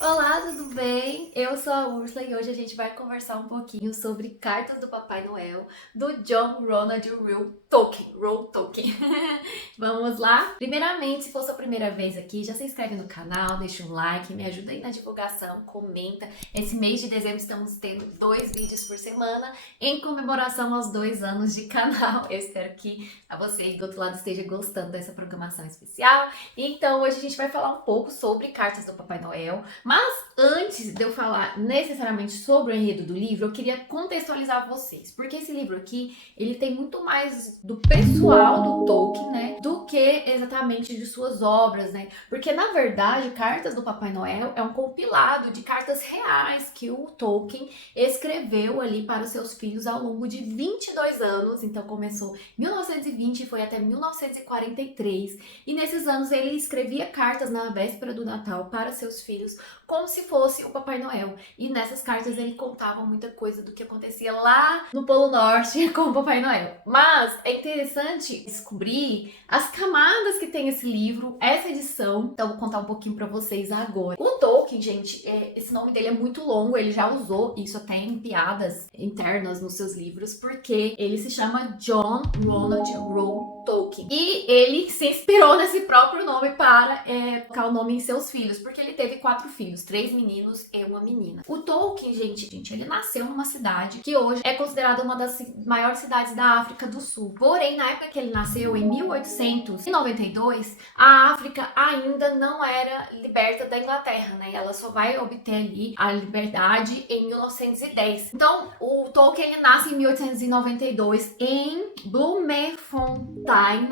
Olá, tudo bem? Eu sou a Úrsula e hoje a gente vai conversar um pouquinho sobre Cartas do Papai Noel, do John Ronald Reuel Tolkien. Vamos lá? Primeiramente, se for sua primeira vez aqui, já se inscreve no canal, deixa um like, me ajuda aí na divulgação, comenta. Esse mês de dezembro estamos tendo 2 vídeos por semana em comemoração aos 2 anos de canal. Eu espero que você do outro lado esteja gostando dessa programação especial. Então, hoje a gente vai falar um pouco sobre Cartas do Papai Noel. Mas antes de eu falar necessariamente sobre o enredo do livro, eu queria contextualizar vocês, porque esse livro aqui, ele tem muito mais do pessoal do Tolkien, né, do que exatamente de suas obras, né? Porque na verdade, Cartas do Papai Noel é um compilado de cartas reais que o Tolkien escreveu ali para os seus filhos ao longo de 22 anos. Então começou em 1920 e foi até 1943. E nesses anos ele escrevia cartas na véspera do Natal para seus filhos, como se fosse o Papai Noel. E nessas cartas ele contava muita coisa do que acontecia lá no Polo Norte com o Papai Noel. Mas é interessante descobrir as camadas que tem esse livro, essa edição. Então vou contar um pouquinho pra vocês agora. O Tolkien, gente, esse nome dele é muito longo, ele já usou isso até em piadas internas nos seus livros, porque ele se chama John Ronald Reuel Tolkien. E ele se inspirou nesse próprio nome para colocar o nome em seus filhos, porque ele teve 4 filhos, 3 meninos e uma menina. O Tolkien, gente, ele nasceu numa cidade que hoje é considerada uma das maiores cidades da África do Sul. Porém, na época que ele nasceu, em 1892, a África ainda não era liberta da Inglaterra, né? Ela só vai obter ali a liberdade em 1910. Então, o Tolkien ele nasce em 1892 em Bloemfontein,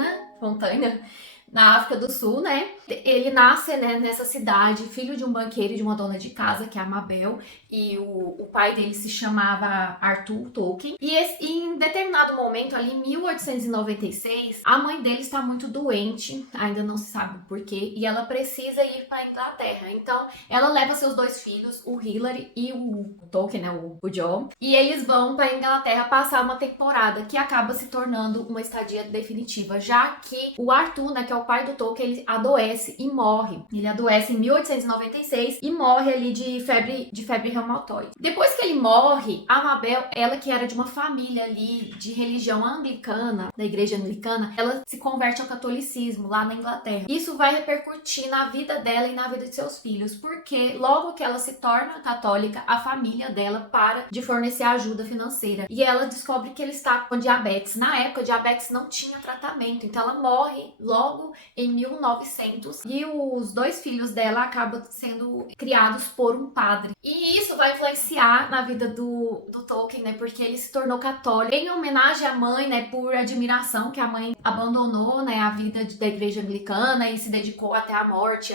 na África do Sul, né? Ele nasce, né, nessa cidade, filho de um banqueiro e de uma dona de casa, que é a Mabel, e o pai dele se chamava Arthur Tolkien. E em determinado momento, ali em 1896, a mãe dele está muito doente, ainda não se sabe o porquê, e ela precisa ir para a Inglaterra. Então, ela leva seus 2 filhos, o Hilary e o Tolkien, né, o John, e eles vão para a Inglaterra passar uma temporada, que acaba se tornando uma estadia definitiva, já que o Arthur, né, que é o pai do Tolkien, ele adoece e morre. Ele adoece em 1896 e morre ali de febre reumatoide. Depois que ele morre, a Mabel, ela que era de uma família ali de religião anglicana, da igreja anglicana, ela se converte ao catolicismo lá na Inglaterra. Isso vai repercutir na vida dela e na vida de seus filhos, porque logo que ela se torna católica, a família dela para de fornecer ajuda financeira. E ela descobre que ele está com diabetes. Na época, diabetes não tinha tratamento, então ela morre logo em 1900 e os 2 filhos dela acabam sendo criados por um padre. E isso vai influenciar na vida do Tolkien, né? Porque ele se tornou católico em homenagem à mãe, né? Por admiração que a mãe abandonou, né? A vida da igreja anglicana e se dedicou até a morte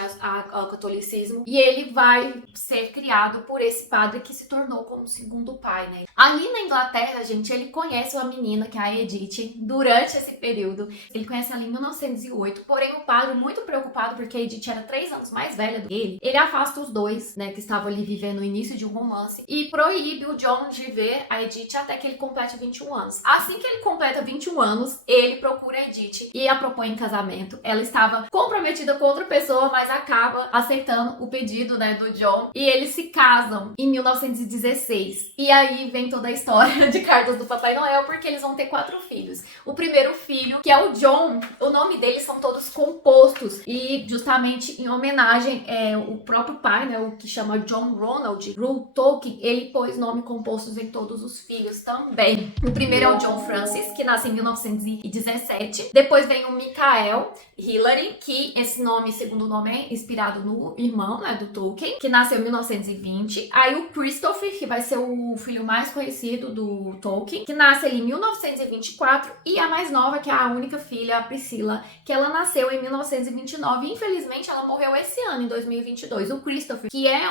ao catolicismo. E ele vai ser criado por esse padre que se tornou como segundo pai, né? Ali na Inglaterra, gente, ele conhece uma menina que é a Edith durante esse período. Ele conhece ela em 1908, porém o padre, muito preocupado porque a Edith era 3 anos mais velha do que ele afasta os 2, né, que estavam ali vivendo o início de um romance e proíbe o John de ver a Edith até que ele complete 21 anos. Assim que ele completa 21 anos, ele procura a Edith e a propõe em casamento. Ela estava comprometida com outra pessoa, mas acaba aceitando o pedido, né, do John e eles se casam em 1916. E aí vem toda a história de Cartas do Papai Noel, porque eles vão ter 4 filhos. O primeiro filho, que é o John, o nome deles são todos compostos e justamente em homenagem o próprio pai, né, o que chama John Ronald Reuel Tolkien, ele pôs nome compostos em todos os filhos também. O primeiro é o John Francis, que nasce em 1917. Depois vem o Michael Hilary, que esse nome, segundo nome, é inspirado no irmão, né, do Tolkien, que nasceu em 1920. Aí o Christopher, que vai ser o filho mais conhecido do Tolkien, que nasce ali em 1924. E a mais nova, que é a única filha, a Priscila, que ela nasceu em 1929. Infelizmente, ela morreu esse ano, em 2022. O Christopher, que é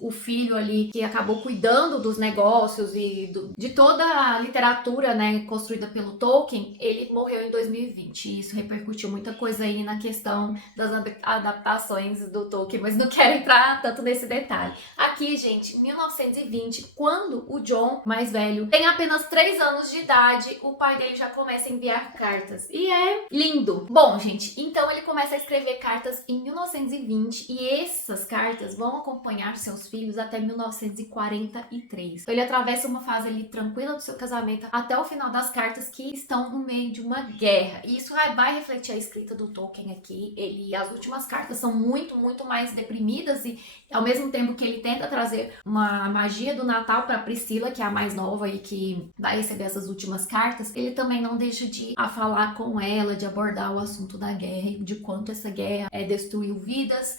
o filho ali que acabou cuidando dos negócios e de toda a literatura, né, construída pelo Tolkien, ele morreu em 2020. E isso repercutiu muita coisa aí na questão das adaptações do Tolkien, mas não quero entrar tanto nesse detalhe. Aqui, gente, 1920, quando o John, mais velho, tem apenas 3 anos de idade, o pai dele já começa a enviar cartas. E Lindo! Bom, gente, então ele começa a escrever cartas em 1920 e essas cartas vão acompanhar seus filhos até 1943. Então, ele atravessa uma fase ali tranquila do seu casamento até o final das cartas, que estão no meio de uma guerra. E isso vai refletir a escrita do Tolkien aqui. As últimas cartas são muito mais deprimidas e ao mesmo tempo que ele tenta trazer uma magia do Natal para Priscila, que é a mais nova e que vai receber essas últimas cartas, ele também não deixa de falar com ela, de abordar o assunto da guerra e de quanto essa guerra destruiu vidas,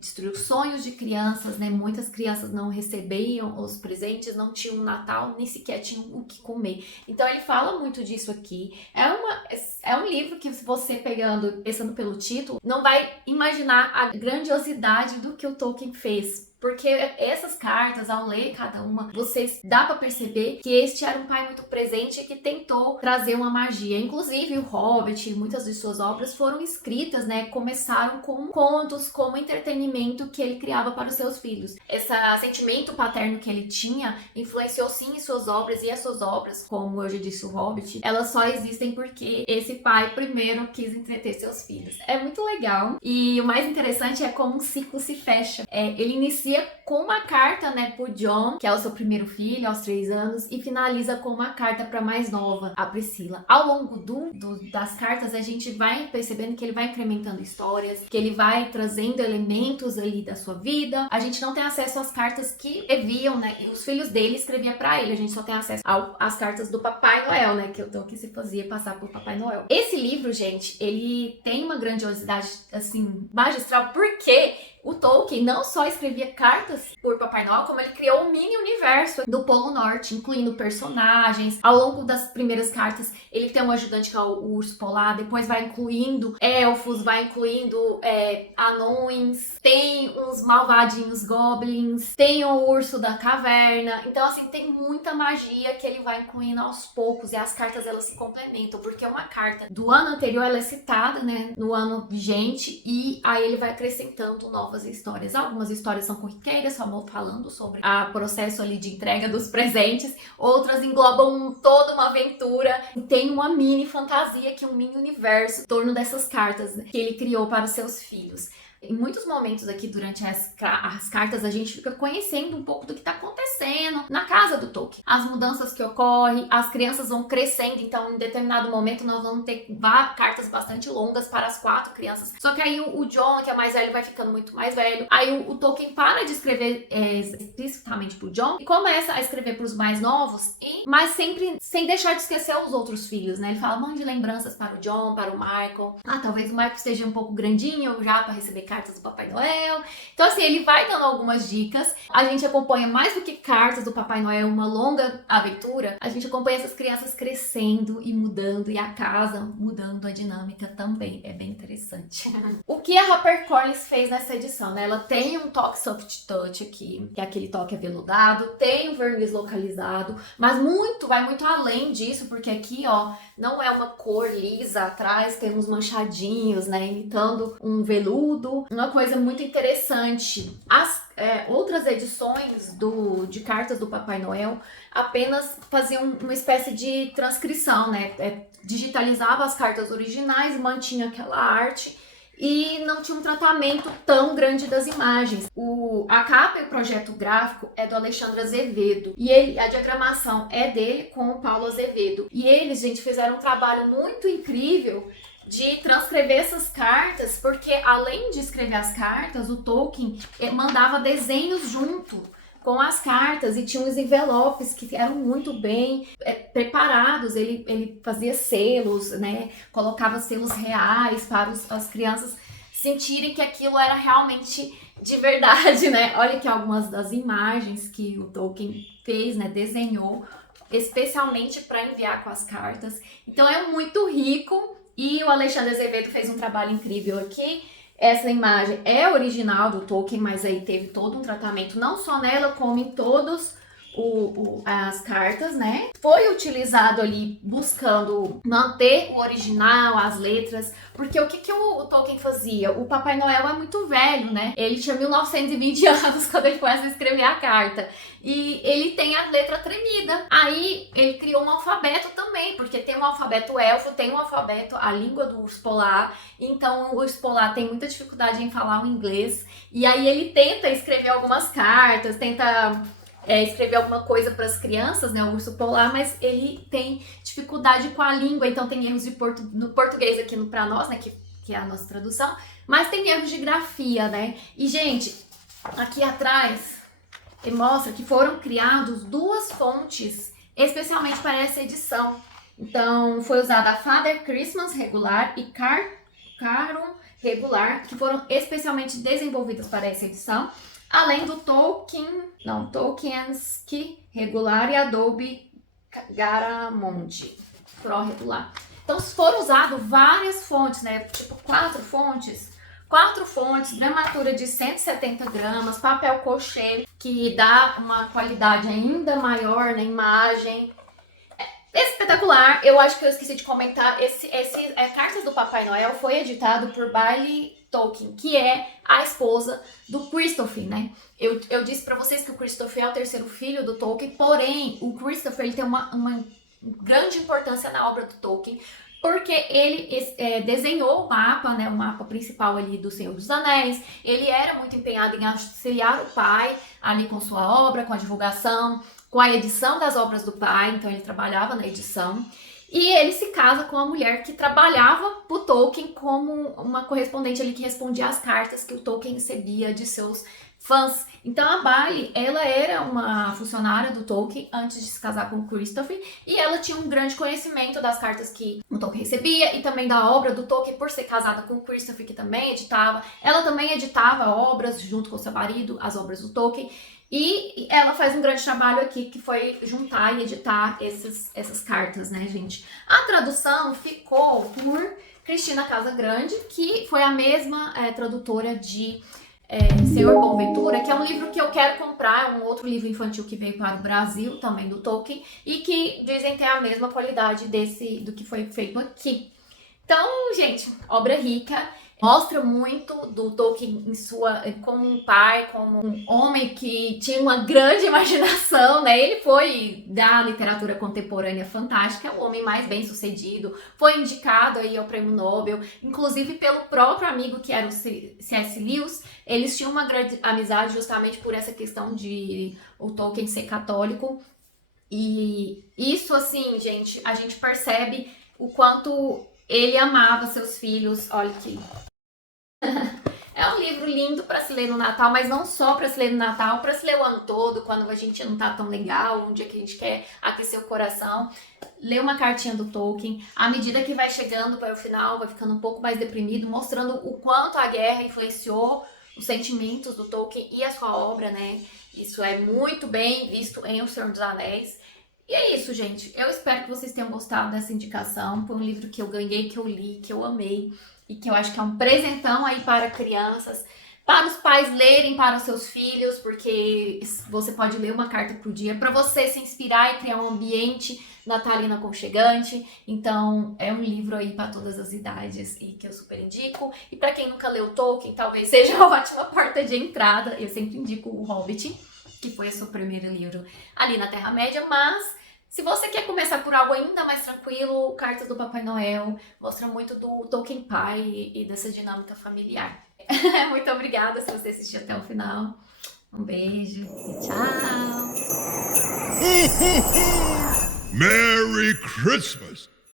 destruiu sonhos de crianças, né? Muitas crianças não recebiam os presentes, não tinham Natal, nem sequer tinham o que comer. Então ele fala muito disso aqui. É um livro que, se você pensando pelo título, não vai imaginar a grandiosidade do que o Tolkien fez. Porque essas cartas, ao ler cada uma, dá pra perceber que este era um pai muito presente e que tentou trazer uma magia. Inclusive, o Hobbit e muitas de suas obras foram escritas, né? Começaram com contos, como entretenimento que ele criava para os seus filhos. Esse sentimento paterno que ele tinha influenciou sim em suas obras, e as suas obras, como eu já disse, o Hobbit, elas só existem porque esse pai primeiro quis entreter seus filhos. É muito legal. E o mais interessante é como um ciclo se fecha. Ele inicia com uma carta, né, pro John, que é o seu primeiro filho, aos 3 anos, e finaliza com uma carta pra mais nova, a Priscila. Ao longo das cartas, a gente vai percebendo que ele vai incrementando histórias, que ele vai trazendo elementos ali da sua vida. A gente não tem acesso às cartas que escreviam, né, os filhos dele escreviam pra ele. A gente só tem acesso às cartas do Papai Noel, né, que o Tolkien se fazia passar por Papai Noel. Esse livro, gente, ele tem uma grandiosidade, assim, magistral, porque o Tolkien não só escrevia cartas por Papai Noel, como ele criou um mini universo do Polo Norte, incluindo personagens. Ao longo das primeiras cartas, ele tem um ajudante que é o Urso Polar, depois vai incluindo elfos, vai incluindo anões, tem uns malvadinhos goblins, tem o Urso da Caverna. Então, assim, tem muita magia que ele vai incluindo aos poucos, e as cartas, elas se complementam, porque uma carta do ano anterior, ela é citada, né, no ano vigente, e aí ele vai acrescentando novas histórias. Algumas histórias são corriqueiras, só falando sobre o processo ali de entrega dos presentes. Outras englobam toda uma aventura. Tem uma mini fantasia, que é um mini universo em torno dessas cartas, né, que ele criou para os seus filhos. Em muitos momentos aqui durante as cartas, a gente fica conhecendo um pouco do que está acontecendo na casa do Tolkien. As mudanças que ocorrem, as crianças vão crescendo, então em determinado momento nós vamos ter cartas bastante longas para as 4 crianças. Só que aí o John, que é mais velho, vai ficando muito mais velho. Aí o Tolkien para de escrever explicitamente pro John e começa a escrever para os mais novos, mas sempre sem deixar de esquecer os outros filhos, né? Ele fala: mande lembranças para o John, para o Michael. Talvez o Michael esteja um pouco grandinho já para receber cartas do Papai Noel. Então, assim, ele vai dando algumas dicas. A gente acompanha, mais do que cartas do Papai Noel, uma longa aventura. A gente acompanha essas crianças crescendo e mudando, e a casa mudando a dinâmica também. É bem interessante. O que a HarperCollins fez nessa edição, né? Ela tem um toque soft touch aqui, que é aquele toque aveludado, tem o verniz localizado, mas vai muito além disso, porque aqui, ó, não é uma cor lisa atrás, tem uns manchadinhos, né, imitando um veludo. Uma coisa muito interessante, as outras edições de cartas do Papai Noel apenas faziam uma espécie de transcrição, né, digitalizava as cartas originais, mantinha aquela arte e não tinha um tratamento tão grande das imagens. A capa e o projeto gráfico é do Alexandre Azevedo, e a diagramação é dele com o Paulo Azevedo. E eles, gente, fizeram um trabalho muito incrível de transcrever essas cartas, porque além de escrever as cartas, o Tolkien mandava desenhos junto com as cartas, e tinha uns envelopes que eram muito bem preparados. Ele fazia selos, né? Colocava selos reais para as crianças sentirem que aquilo era realmente de verdade, né? Olha aqui algumas das imagens que o Tolkien fez, né? Desenhou especialmente para enviar com as cartas. Então é muito rico, e o Alexandre Azevedo fez um trabalho incrível aqui. Essa imagem é original do Tolkien, mas aí teve todo um tratamento, não só nela, como em todos as cartas, né? Foi utilizado ali buscando manter o original, as letras, porque o que o Tolkien fazia? O Papai Noel é muito velho, né? Ele tinha 1920 anos quando ele começa a escrever a carta. E ele tem a letra tremida. Aí ele criou um alfabeto também, porque tem um alfabeto elfo, tem um alfabeto, a língua do Spolar. Então o Spolar tem muita dificuldade em falar o inglês. E aí ele tenta escrever algumas cartas, tenta escrever alguma coisa para as crianças, né, o urso polar, mas ele tem dificuldade com a língua, então tem erros no português aqui para nós, né, que é a nossa tradução, mas tem erros de grafia, né. E, gente, aqui atrás ele mostra que foram criados 2 fontes especialmente para essa edição. Então, foi usada a Father Christmas regular e Carum regular, que foram especialmente desenvolvidas para essa edição, além do Tolkienski regular e Adobe Garamond Pro regular. Então, foram usadas várias fontes, né? Tipo, 4 fontes, gramatura de 170 gramas, papel cochê, que dá uma qualidade ainda maior na imagem. Espetacular. Eu acho que eu esqueci de comentar, Cartas do Papai Noel foi editado por Bailey Tolkien, que é a esposa do Christopher, né? Eu disse pra vocês que o Christopher é o 3º filho do Tolkien, porém, o Christopher ele tem uma grande importância na obra do Tolkien, porque ele desenhou o mapa, né, o mapa principal ali do Senhor dos Anéis. Ele era muito empenhado em auxiliar o pai ali com sua obra, com a divulgação, com a edição das obras do pai, então ele trabalhava na edição. E ele se casa com uma mulher que trabalhava pro Tolkien como uma correspondente ali que respondia às cartas que o Tolkien recebia de seus fãs. Então a Bailey, ela era uma funcionária do Tolkien antes de se casar com o Christopher, e ela tinha um grande conhecimento das cartas que o Tolkien recebia e também da obra do Tolkien, por ser casada com o Christopher, que também editava. Ela também editava obras junto com seu marido, as obras do Tolkien. E ela faz um grande trabalho aqui, que foi juntar e editar essas cartas, né, gente? A tradução ficou por Cristina Casagrande, que foi a mesma tradutora de Senhor Boaventura, que é um livro que eu quero comprar, um outro livro infantil que veio para o Brasil, também do Tolkien, e que dizem ter a mesma qualidade do que foi feito aqui. Então, gente, obra rica. Mostra muito do Tolkien como um pai, como um homem que tinha uma grande imaginação, né? Ele foi da literatura contemporânea fantástica, o homem mais bem sucedido, foi indicado aí ao Prêmio Nobel, inclusive pelo próprio amigo que era o C.S. Lewis. Eles tinham uma grande amizade justamente por essa questão de o Tolkien ser católico. E isso, assim, gente, a gente percebe o quanto ele amava seus filhos. Olha aqui. É um livro lindo para se ler no Natal, mas não só para se ler no Natal, para se ler o ano todo, quando a gente não tá tão legal, um dia que a gente quer aquecer o coração. Ler uma cartinha do Tolkien, à medida que vai chegando para o final, vai ficando um pouco mais deprimido, mostrando o quanto a guerra influenciou os sentimentos do Tolkien e a sua obra, né? Isso é muito bem visto em O Senhor dos Anéis. E é isso, gente. Eu espero que vocês tenham gostado dessa indicação. Foi um livro que eu ganhei, que eu li, que eu amei. E que eu acho que é um presentão aí para crianças. Para os pais lerem para os seus filhos, porque você pode ler uma carta por dia para você se inspirar e criar um ambiente natalino aconchegante. Então, é um livro aí para todas as idades e que eu super indico. E para quem nunca leu Tolkien, talvez seja uma ótima porta de entrada. Eu sempre indico o Hobbit, que foi o seu primeiro livro ali na Terra-média, mas se você quer começar por algo ainda mais tranquilo, Cartas do Papai Noel mostra muito do Tolkien pai e dessa dinâmica familiar. Muito obrigada se você assistiu até o final. Um beijo e tchau! Merry Christmas!